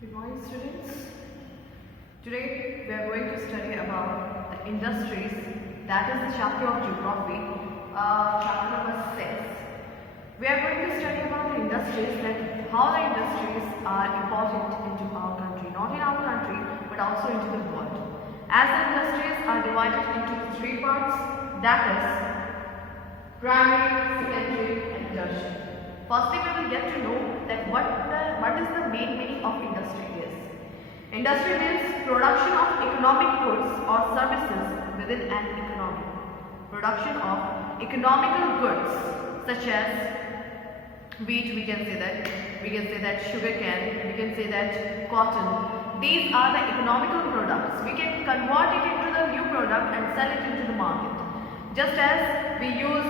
Good morning, students. Today we are going to study about the industries. That is the chapter of geography, chapter number 6. We are going to study about the industries, that how the industries are important into our country, not in our country but also into the world. As the industries are divided into three parts, that is primary, secondary and tertiary. Firstly, we will get to know that what is the main meaning of industry is. Industry means production of economic goods or services within an economy. Production of economical goods such as wheat, we can say that sugar cane, we can say that cotton. These are the economical products. We can convert it into the new product and sell it into the market. Just as we use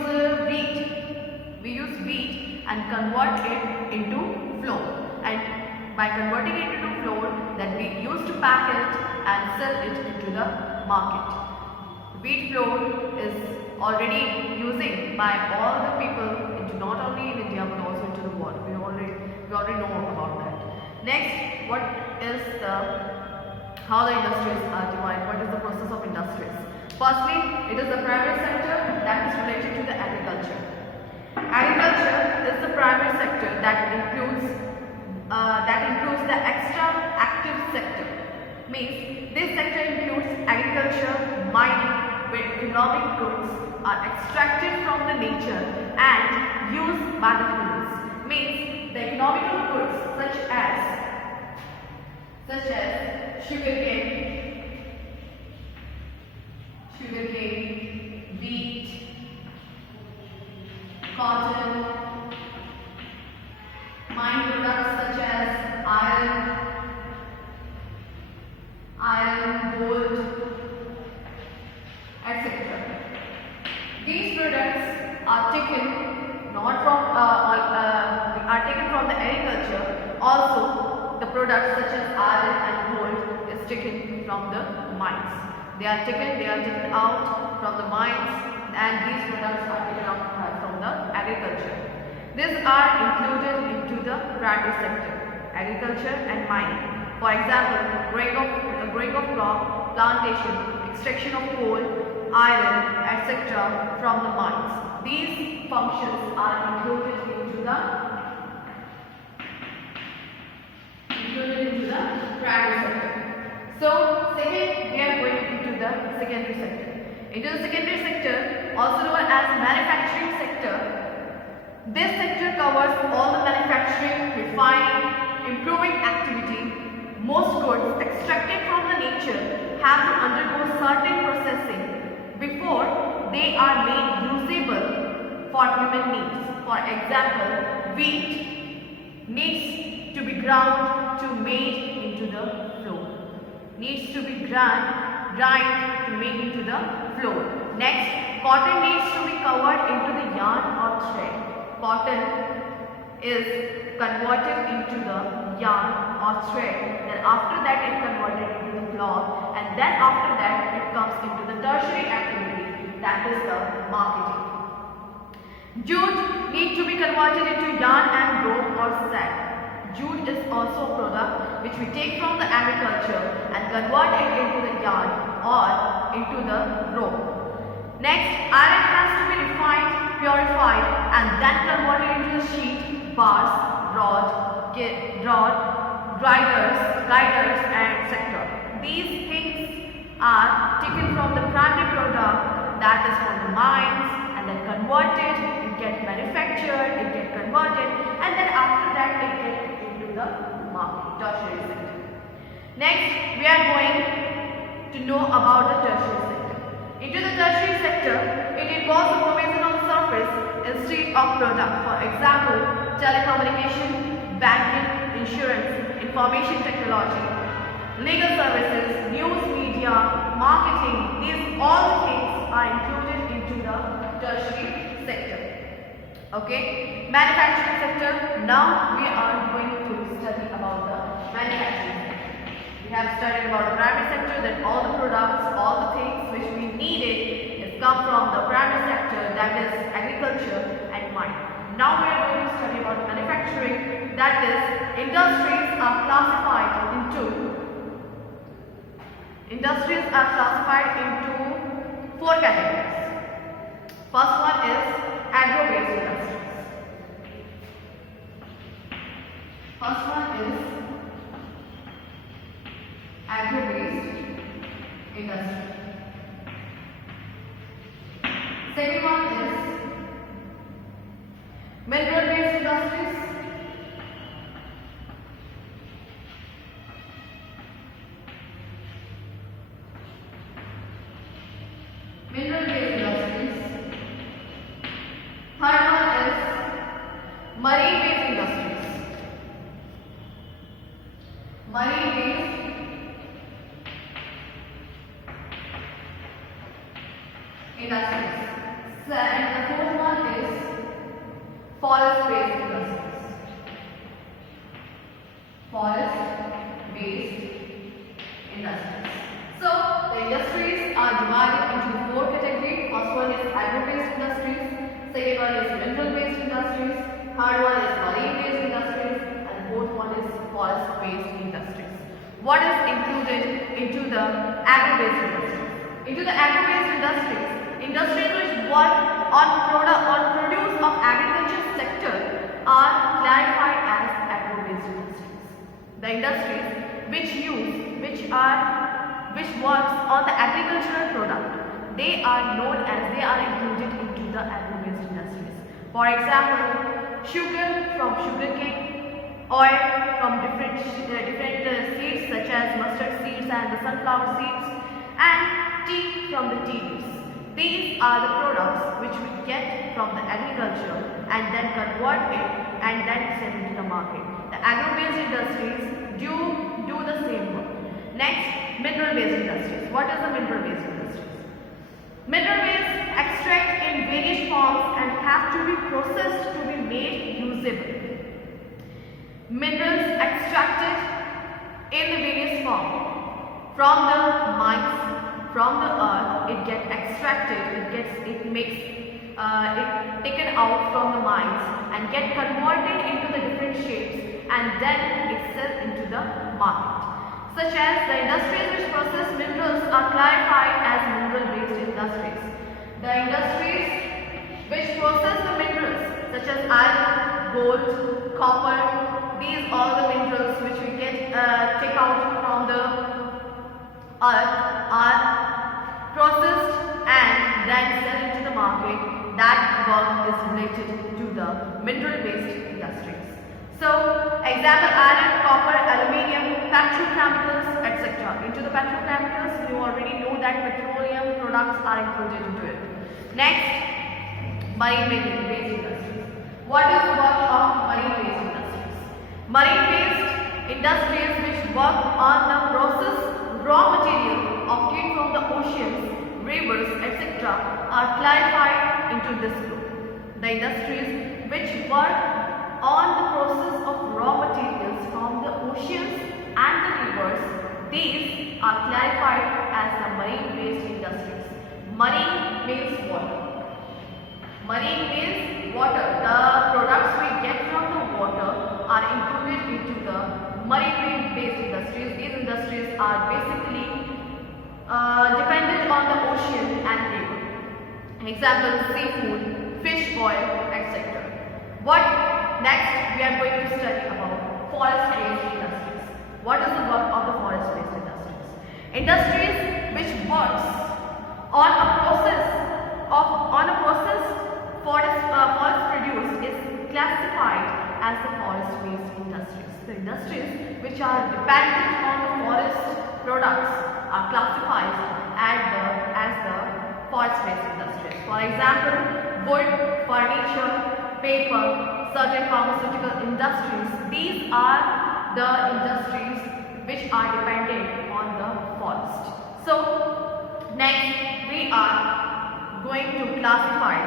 wheat and convert it into flour, and by converting it into flour, then we used to pack it and sell it into the market. Wheat flour is already using by all the people into not only in India but also into the world. We already know about that. Next, what is how the industries are divided? What is the process of industries? Firstly, it is the primary sector that is related to the agriculture. Agriculture is the primary sector that includes the extra active sector. Means this sector includes agriculture, mining, where economic goods are extracted from the nature and used by the humans. Means the economical goods such as sugarcane, wheat, cotton, mine products such as iron, gold, etc. These products are taken not from are taken from the agriculture. Also, the products such as iron and gold is taken from the mines. They are taken out from the mines, and these products are taken out from the agriculture. These are included into the primary sector, agriculture and mining. For example, growing of crop, plantation, extraction of coal, iron, etc. from the mines. These functions are included into the primary sector. So, second, we are going into the secondary sector. Into the secondary sector, also known as manufacturing sector, this sector covers all the manufacturing, refining, improving activity. Most goods extracted from the nature have to undergo certain processing before they are made usable for human needs. For example, wheat needs to be ground to made into the flour. Needs to be grind to make into the flour. Next, cotton needs to be covered into the yarn or thread. Cotton is converted into the yarn or thread. Then after that it converted into the cloth, and then after that it comes into the tertiary activity, that is the marketing. Jute needs to be converted into yarn and rope or sack. Jute is also a product which we take from the agriculture and convert it into the yarn or into the rope. Next, iron has to be refined, purified and then converted into the sheet, bars, rod, grinders and etc. These things are taken from the primary product, that is from the mines, and then converted, it gets manufactured, it gets converted, and then after that it gets into the market, tertiary sector. Next, we are going to know about the tertiary sector. Into the tertiary sector, it involves the provision of surface instead of product. For example, telecommunication, banking, insurance, information technology, legal services, news media, marketing. These all things are included into the tertiary sector. Okay, manufacturing sector. Now we are going to study about the manufacturing sector. We have studied about the primary sector, that all the products, all the things which we needed is come from the primary sector, that is agriculture and mining. Now we are going to study about manufacturing, that is, industries are classified into four categories. First one is agro-based industries. First one is agro-based industry. Second one is mineral-based industries. Mineral-based industries. Third one is marine-based industries. Marine-based industries. And the fourth one is forest-based industries. Forest-based industries. So the industries are divided into four categories. First one is agro-based industries. Second one is mineral-based industries. Third one is marine-based industries. And fourth one is forest-based industries. What is included into the agro-based industries? Into the agro-based industries, industries which work on produce of agriculture sector are clarified as agro-based industries. The industries which works on the agricultural product, they are included into the agro-based industries. For example, sugar from sugarcane, oil from different seeds such as mustard seeds and the sunflower seeds, and tea from the tea leaves. These are the products which we get from the agriculture and then convert it and then sell into the market. The agro-based industries do the same work. Next, mineral-based industries. What is the mineral-based industries? Mineral-based extract in various forms and have to be processed to be made usable. Minerals extracted in the various forms from the mines, from the earth, it gets extracted, it taken out from the mines and get converted into the different shapes and then it's sold into the market. Such as the industries which process minerals are classified as mineral-based industries. The industries which process the minerals such as iron, gold, copper, these all the minerals which we take out from the earth are processed and then sell into the market. That work is related to the mineral-based industries. So, example iron, copper, aluminium, petrochemicals, etc. Into the petrochemicals, you already know that petroleum products are included into it. Next, marine-based industries. What is the work of marine-based industries? Marine-based industries which work on the process raw material obtained from the oceans, rivers, etc. are classified into this group. The industries which work on the process of raw materials from the oceans and the rivers, these are classified as the marine-based industries. Marine means water. Marine means water. The products we get from the water are included into the marine-based industries. These industries are basically dependent on the ocean and river. Example, seafood, fish oil, etc. Next, we are going to study about forest-based industries. What is the work of the forest-based industries? Industries which works on a process forest produced is classified as the forest-based industries. The industries which are dependent on the forest products are classified as the forest-based industries. For example, wood, furniture, paper, certain pharmaceutical industries. These are the industries which are dependent on the forest. So, next we are going to classify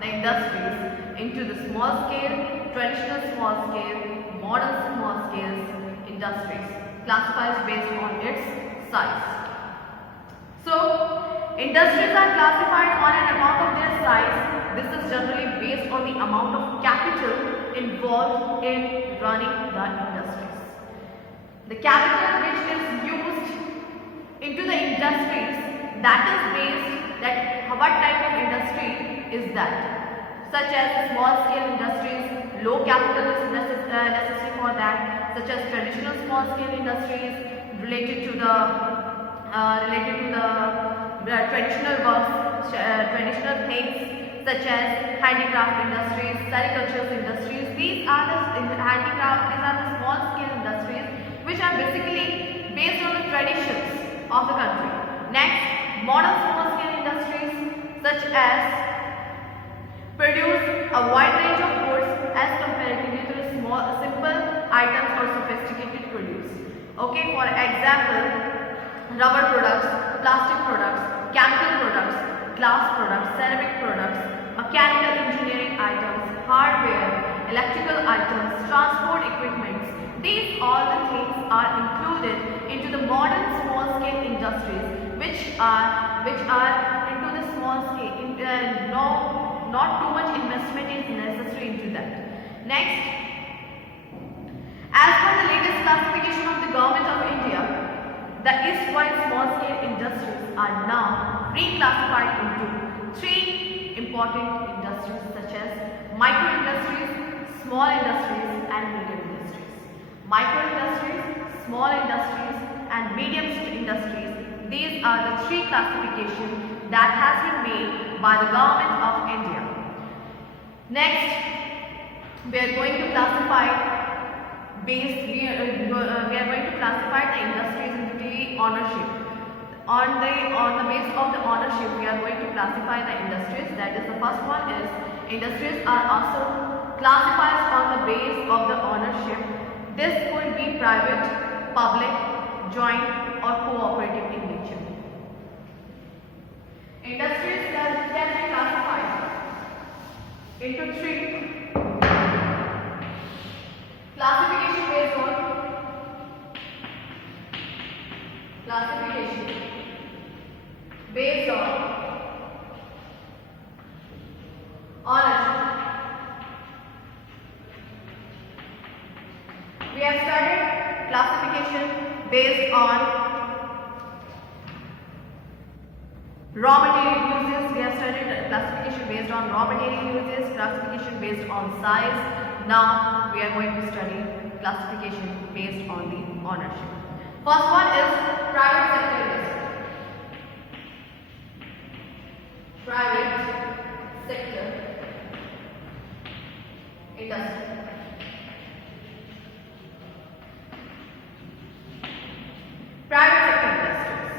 the industries into the small scale, traditional small scale, modern small scale industries, classified based on its size. So, industries are classified on an amount of their size. This is generally based on the amount of capital involved in running the industries. The capital which is used into the industries, that is based that what type of industry is that, such as small scale industries, low capital is necessary for that, such as traditional small scale industries related to the traditional works, traditional things such as handicraft industries, sericulture industries. These are the small scale industries which are basically based on the traditions of the country. Next, modern small scale industries such as produce a wide range of goods as comparatively to the simple items or sophisticated produce. Okay, for example, rubber products, plastic products, chemical products, glass products, ceramic products, mechanical engineering items, hardware, electrical items, transport equipments. These all the things are included into the modern small scale industries which are into the small scale. Not too much investment is necessary into that. Next, as per the latest classification of the Government of India, the East-wide small-scale industries are now reclassified into three important industries such as micro-industries, small industries and medium industries. Micro-industries, small industries and medium industries, these are the three classifications that has been made by the Government of India. Next, we are going to classify the industries into the ownership. On the base of the ownership, we are going to classify the industries. That is, the first one is industries are also classified on the base of the ownership. This could be private, public, joint or cooperative in nature. Industries can be classified into three. Classification based on ownership. We have studied classification based on raw material uses. We have studied classification based on raw material uses, classification based on size. Now we are going to study classification based on the ownership. First one is private sector industry. Private sector industry. Private sector industries.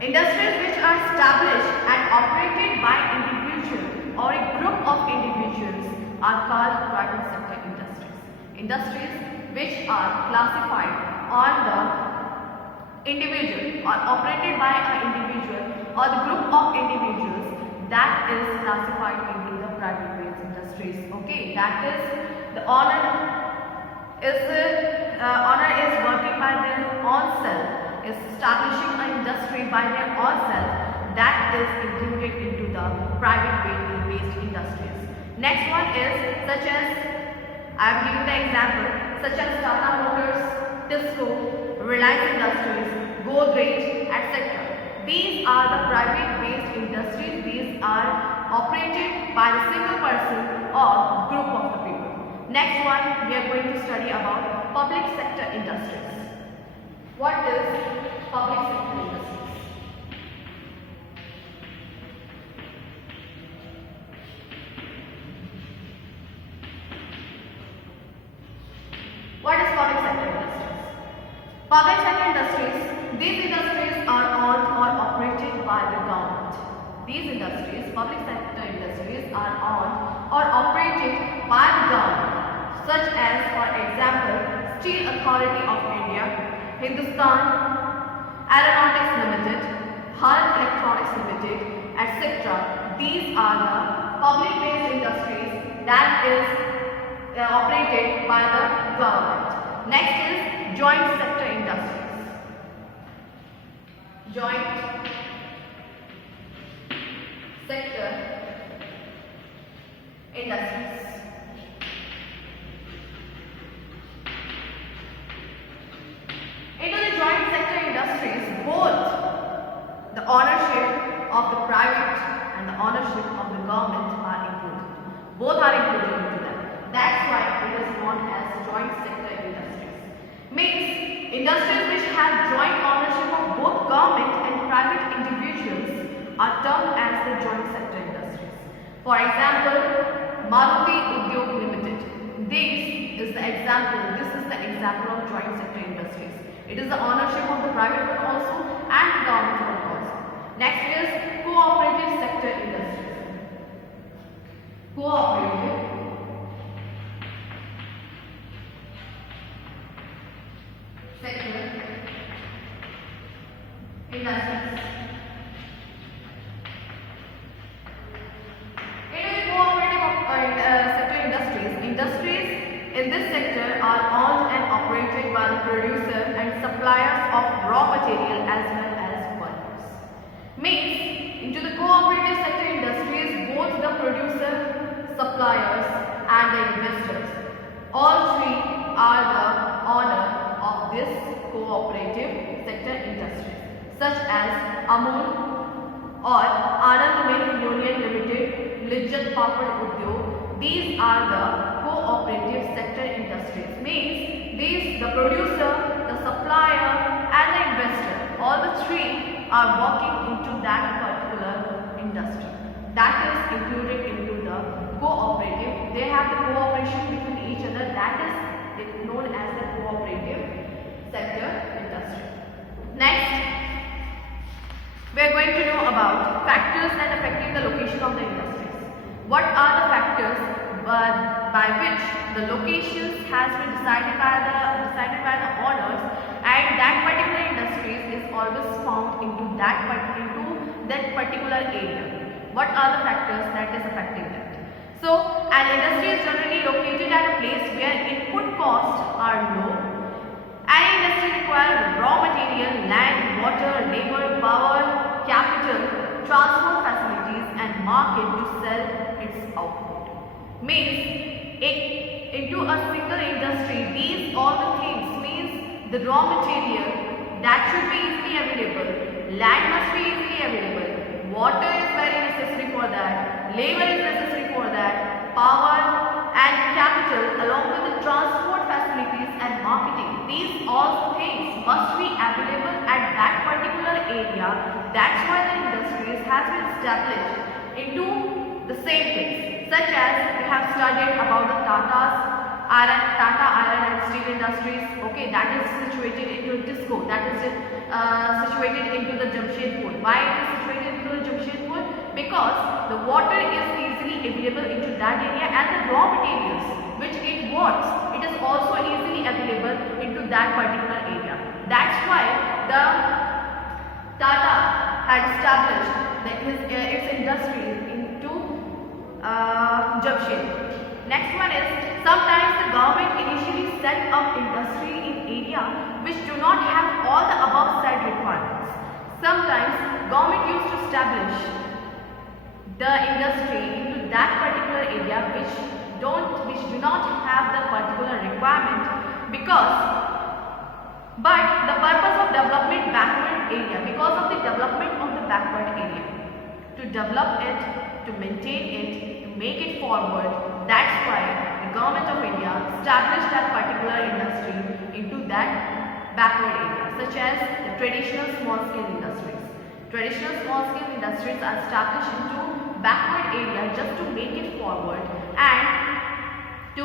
Industries which are established and operated by individual or a group of individuals are called private sector industries. Industries which are classified on the individual or operated by an individual or the group of individuals, that is classified into the private based industries. Okay, that is the owner is working by their own self, is establishing an industry by their own self, that is included into the private based industries. Next one is such as, I am giving the example, such as Tata Motors, Tisco, Reliance Industries, Godrej, etc. These are the private based industries. These are operated by a single person or group of the people. Next one, we are going to study about public sector industries. What is public sector industries? What is public sector industries? Public sector industries, these industries are owned or operated by the government. These industries, public sector industries, are owned or operated by the government, such as, for example, Steel Authority of India, Hindustan Aeronautics Limited, Bharat Electronics Limited, etc. These are the public based industries that is operated by the government. Next is joint sector industries. Joint sector industries. government are included. Both are included into that. That's why it is known as joint sector industries. Means industries which have joint ownership of both government and private individuals are termed as the joint sector industries. For example, Maruti Udyog Limited. This is the example of joint sector industries. It is the ownership of the private one also and the government one also. Next is cooperative sector industries. Cooperative sector industries. Sector industries. Industries in this sector are owned and operated by the producer and suppliers of raw material as well as workers. Means into the cooperative sector industries, both the producer, suppliers and the investors, all three are the owner of this cooperative sector industries, such as Amul or Anand Milk Union Limited, Lijjat Papad Udyog. These are the cooperative sector industries. Means the producer, the supplier and the investor, all the three are working into that particular industry. That is included into the cooperative. They have the cooperation between each other. That is known as the cooperative sector industry. Next, we are going to know about factors that affecting the location of the industries. What are the factors by which the locations has been decided by the owners, and that particular industries is always found into that particular area? What are the factors that is affecting that? So an industry is generally located at a place where input costs are low. Any industry requires raw material, land, water, labor, power, capital, transport facilities and market to sell its output. Means into a single industry, these all the things, means the raw material that should be easily available, land must be easily available, water is very necessary for that, labor is necessary for that, power and capital along with the transport facilities and marketing. These all things must be available at that particular area. That's why the industries has been established into the same place. Such as we have studied about the Tata Iron and Steel Industries. Okay, that is situated into Tisco. That is situated into the Jamshedpur. Why it is situated into the Jamshedpur? Because the water is easily available into that area and the raw materials which it wants, it is also easily available into that particular area. That's why the Tata had established its industries into Jamshedpur. Next one is, sometimes the government initially set up industry in area which do not have all the above said requirements. Sometimes government used to establish the industry into that particular area which do not have the particular requirement, but the purpose of development backward area, because of the development of the backward area, to develop it, to maintain it, to make it forward. That's why the government of India established that particular industry into that backward area, such as the traditional small scale industries. Traditional small scale industries are established into backward area just to make it forward and to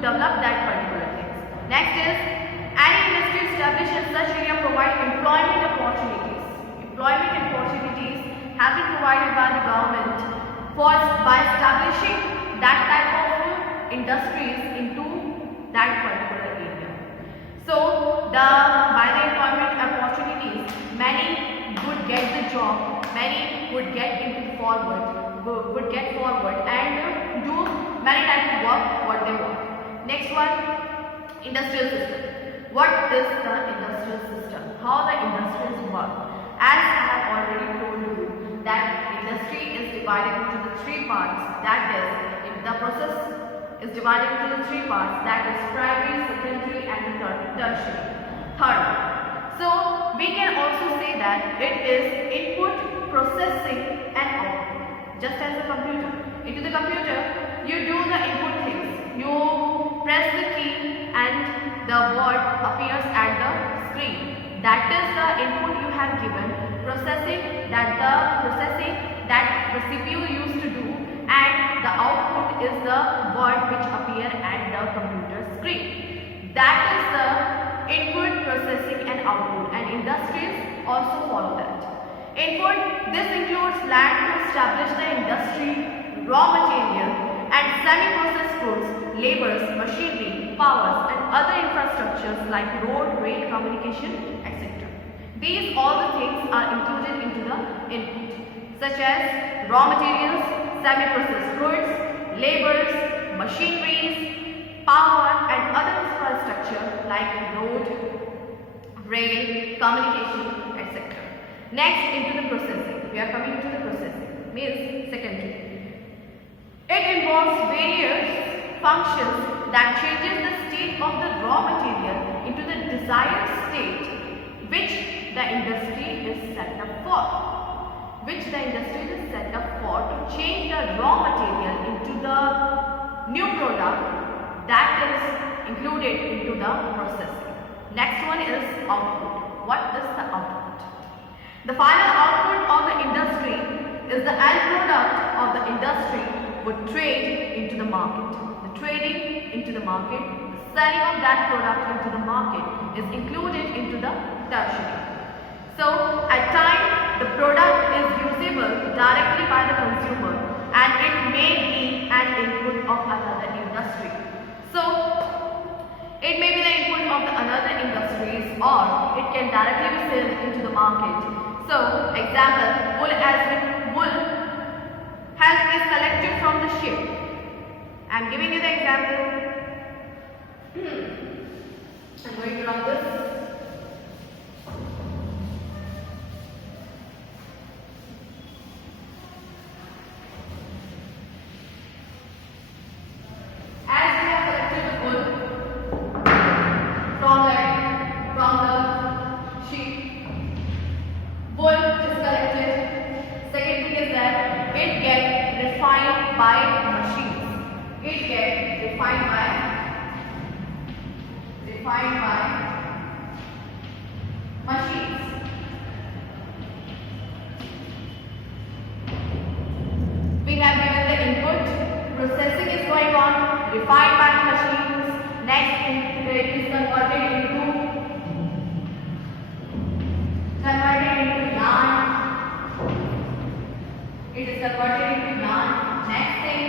develop that particular things. Next is, any industry established in such area provide employment opportunities. Employment opportunities have been provided by the government by establishing that type of industries into that particular area. So by the employment opportunities, many would get the job, many would get forward and do many types of work what they want. Next one, industrial system. What is the industrial system? How the industries work? As I have already told you that industry is divided into the three parts. That is, if the process is divided into the three parts, that is primary, secondary and tertiary. Third, So we can also say that it is input, processing and output. Just as a computer. Into the computer, you do the input things. You press the key and the word appears at the screen. That is the input you have given. Processing that the CPU used to do, and the output is the word which appear at the computer screen. That is the input, processing and output, and industries also follow that. Input, this includes land to establish the industry, raw material and semi-processed goods, labors, machinery, powers and other infrastructures like road, rail, communication, etc. These all the things are included into the input, such as raw materials, semi-processed goods, labors, machineries, power and other infrastructure like road, rail, communication, etc. Next, into the processing. We are coming to the processing, means secondary. It involves various functions that changes the state of the raw material into the desired state which the industry is set up for. To change the raw material into the new product that is included into the processing. Next one is output. What is the output? The final output of the industry is the end product of the industry would trade into the market. The trading into the market, the selling of that product into the market is included into the tertiary. So at time the product is usable directly by the consumer and it may be an input of another industry. So it may be the input of another industries or it can directly be sold into the market. So example, wool is collected from the ship. I am giving you the example. I am going to run this. Refined by machines. We have given the input, processing is going on, refined by machines. Next, it is converted into yarn. It is converted into yarn. Next thing,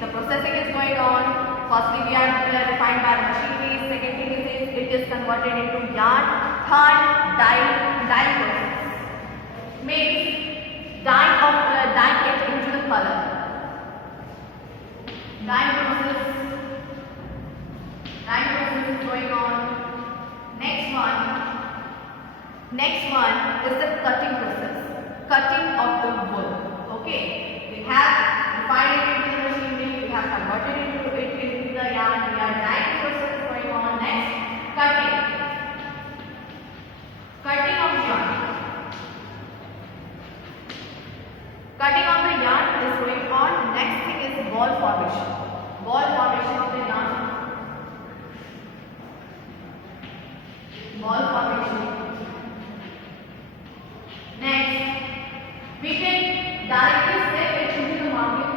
the processing is going on. Firstly, we are refined by machinery. Second thing is it is converted into yarn. Third, dyeing process. Means dyeing it into the color. Dyeing process is going on. Next one is the cutting process. Cutting of the wool. Okay, we have refined it into the machinery. We have converted it into the yarn. We are dyeing process going on. Next, cutting of yarn. Cutting of the yarn is going on. Next thing is ball formation. Ball formation of the yarn. Ball formation. Next, we can directly sell it into the market.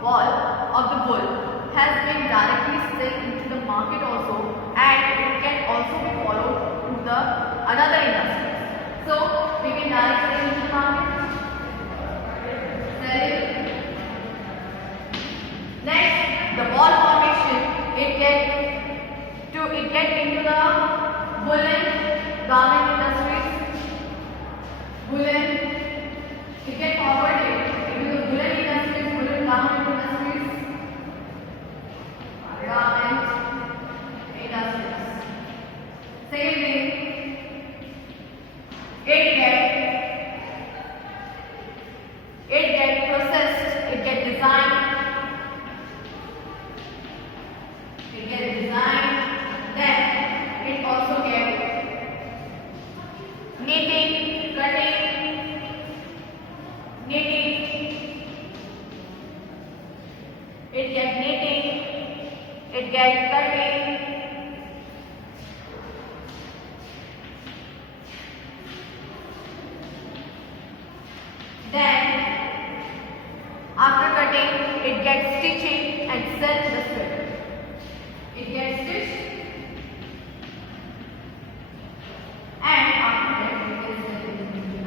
Ball of the wool has been directly sold into the market also, and it can also be followed to the another industry. So we can directly sell into the market. Sell it. Next, the ball formation, it get into the woolen garment industries. It get forwarded into the woolen industries, woolen garment industries. Same thing. It get processed. It get designed. Then it also get it gets cutting. Then after cutting, it gets stitching and sells the sweater. It gets stitched and after that it is sell into the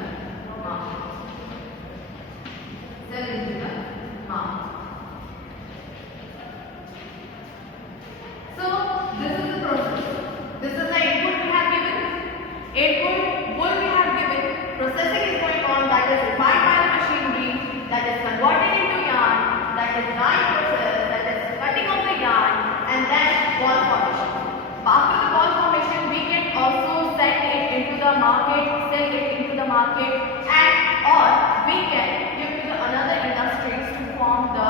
market. Sell into the market. So this is the process. This is the input we have given. Input, wool we have given. Processing is going on, that is refined by the machinery, that is converted into yarn, that is dyeing process, that is cutting of the yarn, and then ball formation. After the ball formation, we can also send it into the market, sell it into the market, and or we can give to the another industries to form the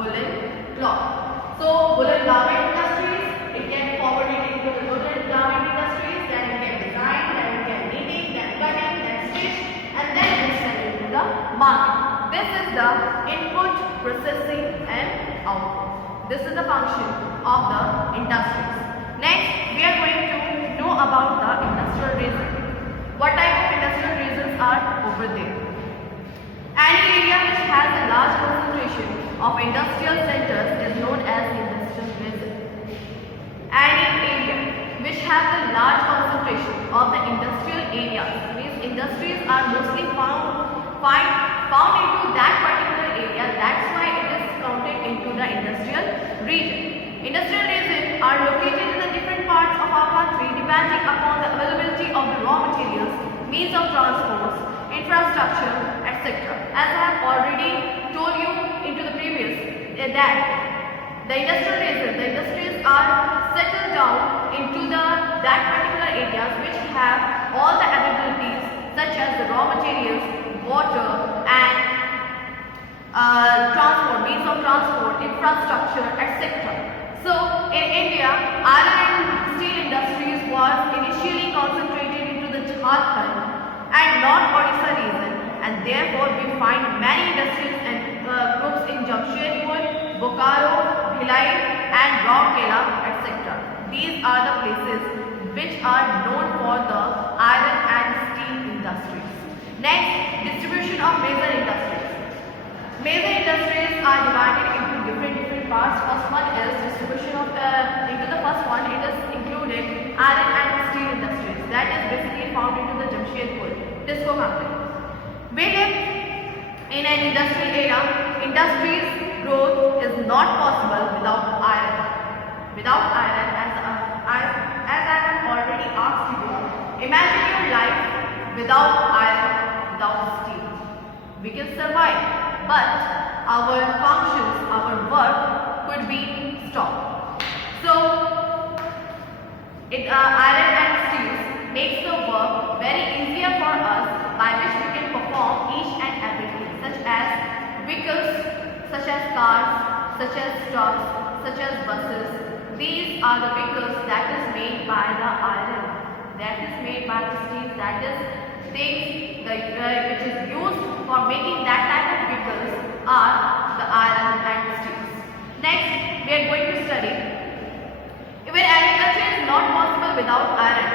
woolen cloth. So woolen garment industries, it can forward it into the woolen garment industries, then it can design, then it can knitting, then cutting, then stitch, and then it send it to the market. This is the input, processing, and output. This is the function of the industries. Next, we are going to know about the industrial reason. What type of industrial reasons are over there? Any area which has a large concentration of industrial centers is known as industrial region. Any area which has a large concentration of the industrial areas, means industries are mostly found into that particular area. That's why it is counted into the industrial region. Industrial regions are located in the different parts of our country depending upon the availability of the raw materials, means of transport, infrastructure, etc. As I have already told you into the previous that the industrial region, the industries are settled down into that particular areas which have all the availabilities such as the raw materials, water, and transport, means of transport, infrastructure, etc. So in India, iron and steel industries was initially concentrated into the Jharkhand and North Odisha region, and therefore we find many industries and groups in Jamshedpur, Bokaro, Bhilai, and Rourkela, etc. These are the places which are known for the iron and steel industries. Next, distribution of major industries. Major industries are divided into different parts. First one is distribution of into the first one it is included iron and steel industries. That is basically found into the Jamshedpur Tisco company. We live in an industrial area. Industries growth is not possible without iron. Without iron, as I have already asked you, imagine your life without iron, without steel. We can survive, but our functions, our work could be stopped. So, iron and steel makes the work very easier for us, by which we can perform each and everything, such as vehicles, such as cars, such as trucks, such as buses. These are the vehicles that is made by the iron, that is made by the steel, that is things which is used for making that type of vehicles are the iron and steel. Next, we are going to study even agriculture is not possible without iron.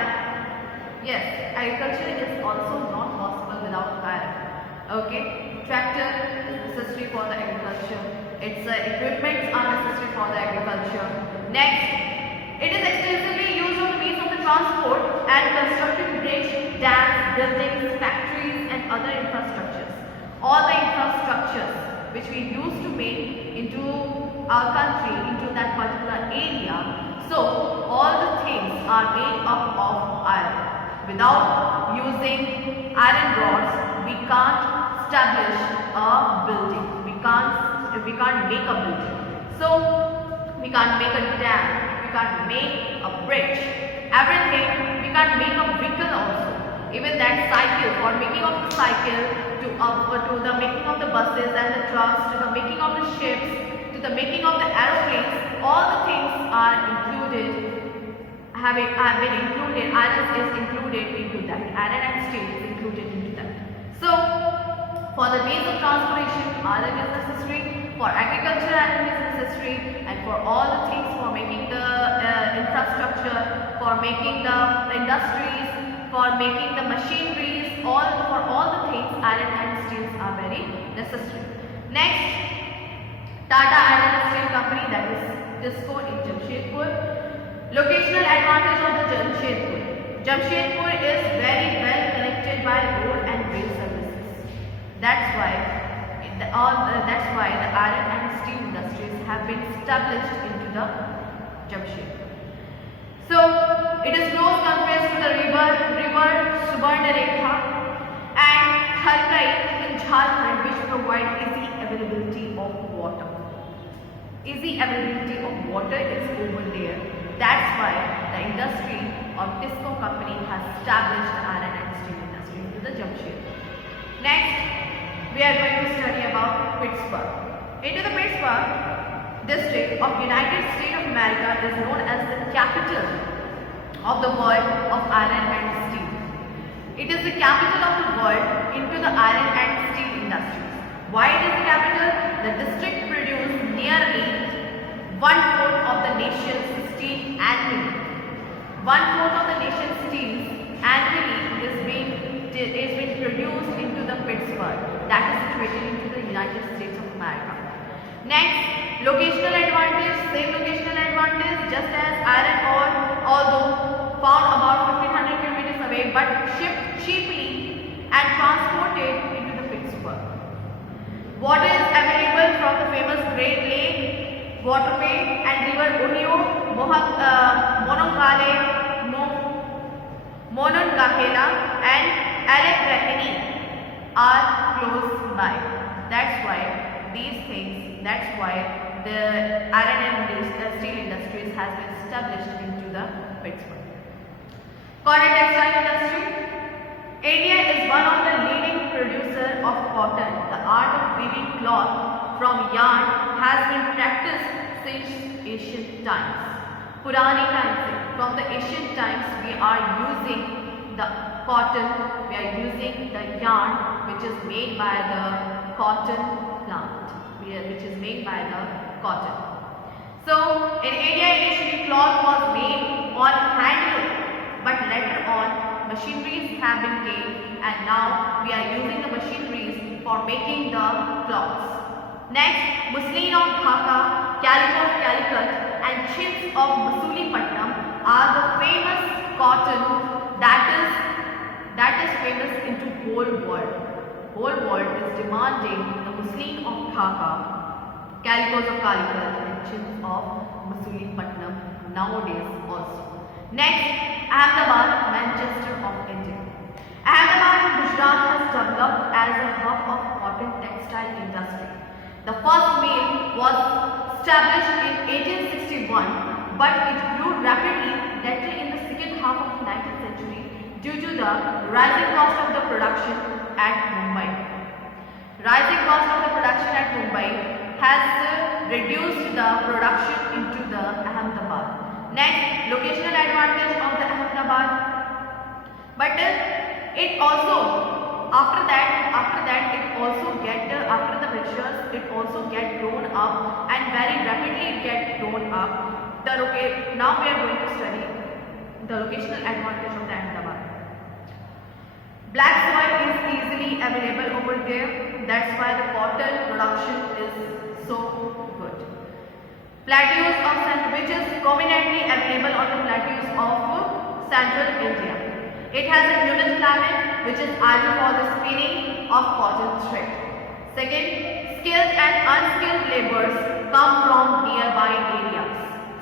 Yes, agriculture is also not possible without iron. Okay, tractor is necessary for the agriculture. Its equipments are necessary for the agriculture. Next, it is extensively used on the means of the transport and constructing bridges, dams, buildings, factories, and other infrastructures. All the infrastructures which we used to make into our country, into that particular area. So all the things are made up of iron. Without using iron rods, we can't establish a building. We can't make a building. So we can't make a dam. We can't make a bridge. Everything. We can't make a vehicle also. Even that cycle, for making of the cycle, to the making of the buses and the trucks, to the making of the ships, to the making of the aeroplanes, all the things are included. Have been included. Iron is included into that. Iron and steel is included into that. So, for the means of transportation, iron is necessary. For agriculture, iron is necessary, and for all the things for making for making the industries, for making the machineries, for all the things iron and steels are very necessary. Next, Tata Iron and Steel Company, that is TISCO in Jamshedpur. Locational advantage of the Jamshedpur. Jamshedpur is very well connected by road and rail services. That's why the iron and steel industries have been established into the Jamshedpur. So it is close confines to the river Subarnarekha and Kharkai in Jharkhand, which provide easy availability of water. Easy availability of water is over there. That's why the industry of TISCO company has established the iron and steel industry into the Jamshedpur. Next, we are going to study about Pittsburgh. Into the Pittsburgh district of United States of America is known as the capital of the world of iron and steel. It is the capital of the world into the iron and steel industries. Why it is the capital? The district produces nearly 1/4 of the nation's steel annually. 1/4 of the nation's steel annually is being produced into the Pittsburgh, that is situated into the United States of America. Next, locational advantage, same locational advantage just as iron ore, although found about 1500 kilometers away, but shipped cheaply and transported into the Pittsburgh. Water is available from the famous Great Lake waterway and river Ohio, Monongahela and Allegheny are close by. That's why the iron and steel industries has been established into the Pittsburgh. Cotton textile industry. India is one of the leading producers of cotton. The art of weaving cloth from yarn has been practiced since ancient times. Purani times, from the ancient times we are using the cotton, we are using the yarn which is made by the cotton plant, which is made by the cotton. So in India initially cloth was made on handloom, but later on machineries have been came and now we are using the machineries for making the cloths. Next, muslin of Dhaka, calico of Calicut and chintz of Masulipatam are the famous cotton that is famous into whole world. Whole world is demanding the muslin of Dhaka, calicos of Calicut and chintz of Masulipatam nowadays also. Next, Ahmedabad, Manchester of India. Ahmedabad in Gujarat has developed as a hub of cotton textile industry. The first mill was established in 1861, but it grew rapidly later in the second half of the 19th century due to the rising cost of the production at Mumbai. Rising cost of the production at Mumbai has reduced the production into the Ahmedabad. Next, locational advantage of the Ahmedabad, but it also after the Britishers it also get grown up and very rapidly it get grown up. Now we are going to study the locational advantage of the Ahmedabad. Black soil is easily available over there. That's why the cotton production is so good. Plateaus of which is conveniently available on the plateaus of central India. It has a humid climate which is ideal for the spinning of cotton thread. Second, skilled and unskilled laborers come from nearby areas.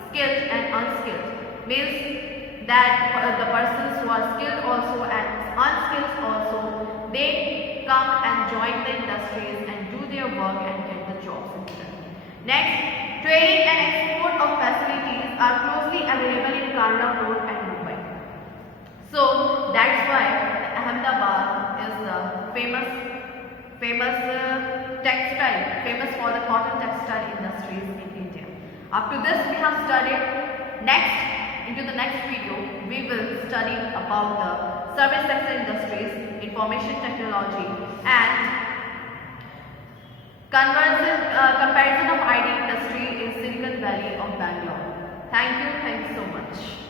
Skilled and unskilled means that the persons who are skilled also and unskilled also, they come and join the industries and do their work and get the jobs instead. Next, trading and export of facilities are closely available in Kanra Port and Mumbai. So that's why Ahmedabad is the famous textile, famous for the cotton textile industries in India. Up to this we have studied. Next, into the next video, we will study about the service sector industries, information technology and comparison of IT industry in Silicon Valley of Bangalore. Thank you so much.